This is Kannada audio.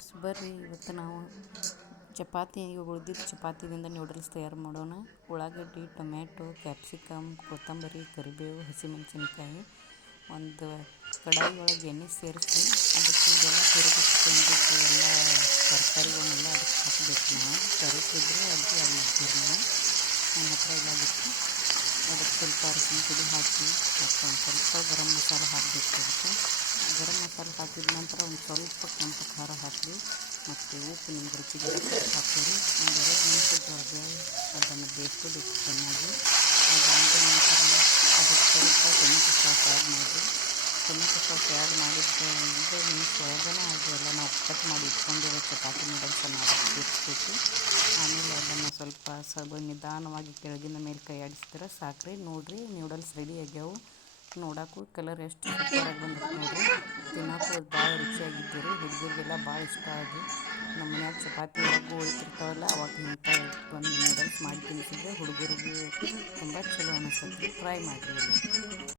ಫ್ರೆಂಡ್ಸ್, ಬರ್ರಿ ಇವತ್ತು ನಾವು ಉಳಿದಿದ್ದ ಚಪಾತಿದಿಂದ ನೂಡಲ್ಸ್ ತಯಾರು ಮಾಡೋಣ. ಉಳ್ಳಾಗಡ್ಡಿ, ಟೊಮ್ಯಾಟೊ, ಕ್ಯಾಪ್ಸಿಕಮ್, ಕೊತ್ತಂಬರಿ, ಕರಿಬೇವು, ಹಸಿಮೆಣಸಿನ್ಕಾಯಿ ಒಂದು ಕಡಾಯಿ ಒಳಗೆ ಎಣ್ಣೆ ಸೇರಿಸಿ ಅದಕ್ಕೆ ಇದೆಲ್ಲ ತಿರುಗಿಸ್ಕೊಂಡ್ಬಿಟ್ಟು ಎಲ್ಲ ತರಕಾರಿಗಳನ್ನೆಲ್ಲ ಅದಕ್ಕೆ ಹಾಕಬೇಕು. ನಾವು ಕರಿತಿದ್ರೆ ಅದು ಆಗಿರ್ತೀವಿ. ನನ್ನ ಹತ್ರ ಎಲ್ಲ ಬಿಟ್ಟು ಅದಕ್ಕೆ ಸ್ವಲ್ಪ ಅರಿಶಿನ ಪುಡಿ ಹಾಕಿ ಮತ್ತು ಒಂದು ಸ್ವಲ್ಪ ಗರಂ ಮಸಾಲೆ ಹಾಕಬೇಕು. ಅದಕ್ಕೆ ಗರಂ ಮಸಾಲೆ ಹಾಕಿದ ನಂತರ ಒಂದು ಸ್ವಲ್ಪ ಕೆಂಪು ಖಾರ ಹಾಕಿ ಮತ್ತು ಉಪ್ಪು ನಿಮ್ಗೆ ರುಚಿಗೆ ಹಾಕ್ತೀರಿ. ಒಂದು 2 ನಿಮಿಷದವರೆಗೆ ಅದನ್ನು ಬೇಯಿಸ್ಕೋಬೇಕು ಚೆನ್ನಾಗಿ. ಅದಾದ ನಂತರ ಅದಕ್ಕೆ ಸ್ವಲ್ಪ ಟೊಮೆಟೊ ಸಾಸ್ ಆ್ಯಡ್ ಮಾಡಿ. ಟೊಮೆಟೊ ಸಾಸ್ ಆ್ಯಡ್ ಮಾಡಿದ್ದು 2 ನಿಮಿಷ ಒಳಗನೆ ಅದೆಲ್ಲ ನಾವು ಕಟ್ ಮಾಡಿ ಇಟ್ಕೊಂಡಿರೋ ಚಪಾತಿ ನೂಡಲ್ಸನ್ನು ಅದಕ್ಕೆ ಸೇರಿಸ್ಬೇಕು. ಆಮೇಲೆ ಅದನ್ನು ಸ್ವಲ್ಪ ನಿಧಾನವಾಗಿ ಕೆಳಗಿನ ಮೇಲೆ ಕೈ ಆಡಿಸಿದ್ರೆ ಸಾಕ್ರಿ. ನೋಡಿರಿ, ನೂಡಲ್ಸ್ ರೆಡಿ ಆಗ್ಯಾವು. ನೋಡೋಕ್ಕೂ ಕಲರ್ ಎಷ್ಟು ಸೂಪರಾಗಿ ಬಂದಿತ್ತು ನೋಡಿರಿ. ತಿನ್ನೋಕ್ಕೂ ಅದು ಭಾಳ ರುಚಿಯಾಗಿದ್ದೀರಿ. ಹುಡುಗರಿಗೆಲ್ಲ ಭಾಳ ಇಷ್ಟ ಆಗಿ ನಮ್ಮ ಮನ್ಯಾಗ ಚಪಾತಿ ಯಾವಾಗೂ ಉಳಿತಿರ್ತಾವಲ್ಲ, ಅವಾಗ ಇಂಥ ಒಂದು ನೂಡಲ್ಸ್ ಮಾಡಿ ತಿನ್ನಿಸಿದ್ರೆ ಹುಡುಗರಿಗೂ ತುಂಬ ಚಲೋ ಅನಿಸುತ್ತೆ. ಟ್ರೈ ಮಾಡಿರಿ.